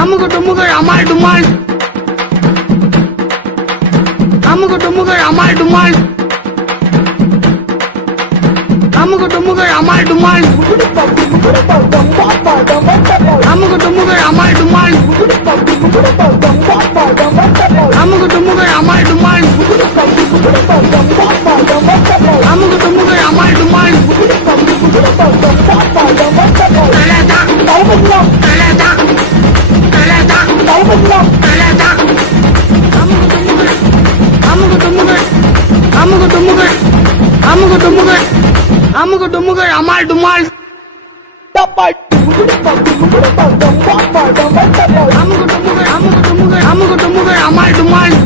அமுகு டுமுகள் அமால் டுமால் அமுகு டுமுகள் அமால் டுமால் அமுகு டுமுகள் அமால் டுமால் அமுகு டுமுகள் அமால் டுமால் அமுகு டுமுகள் அமால் டுமால் அமுகு டுமுகள் அமால் டுமால் கலதா கலதா கலதா கலதா அமுகு டுமுகள் அமுகு டுமுகள் அமுகு டுமுகள் அமுகு டுமுகள் அமால் டுமால் அமுகு டுமுகள் அமுகு டுமுகள் அமுகு டுமுகள் அமால் டுமால்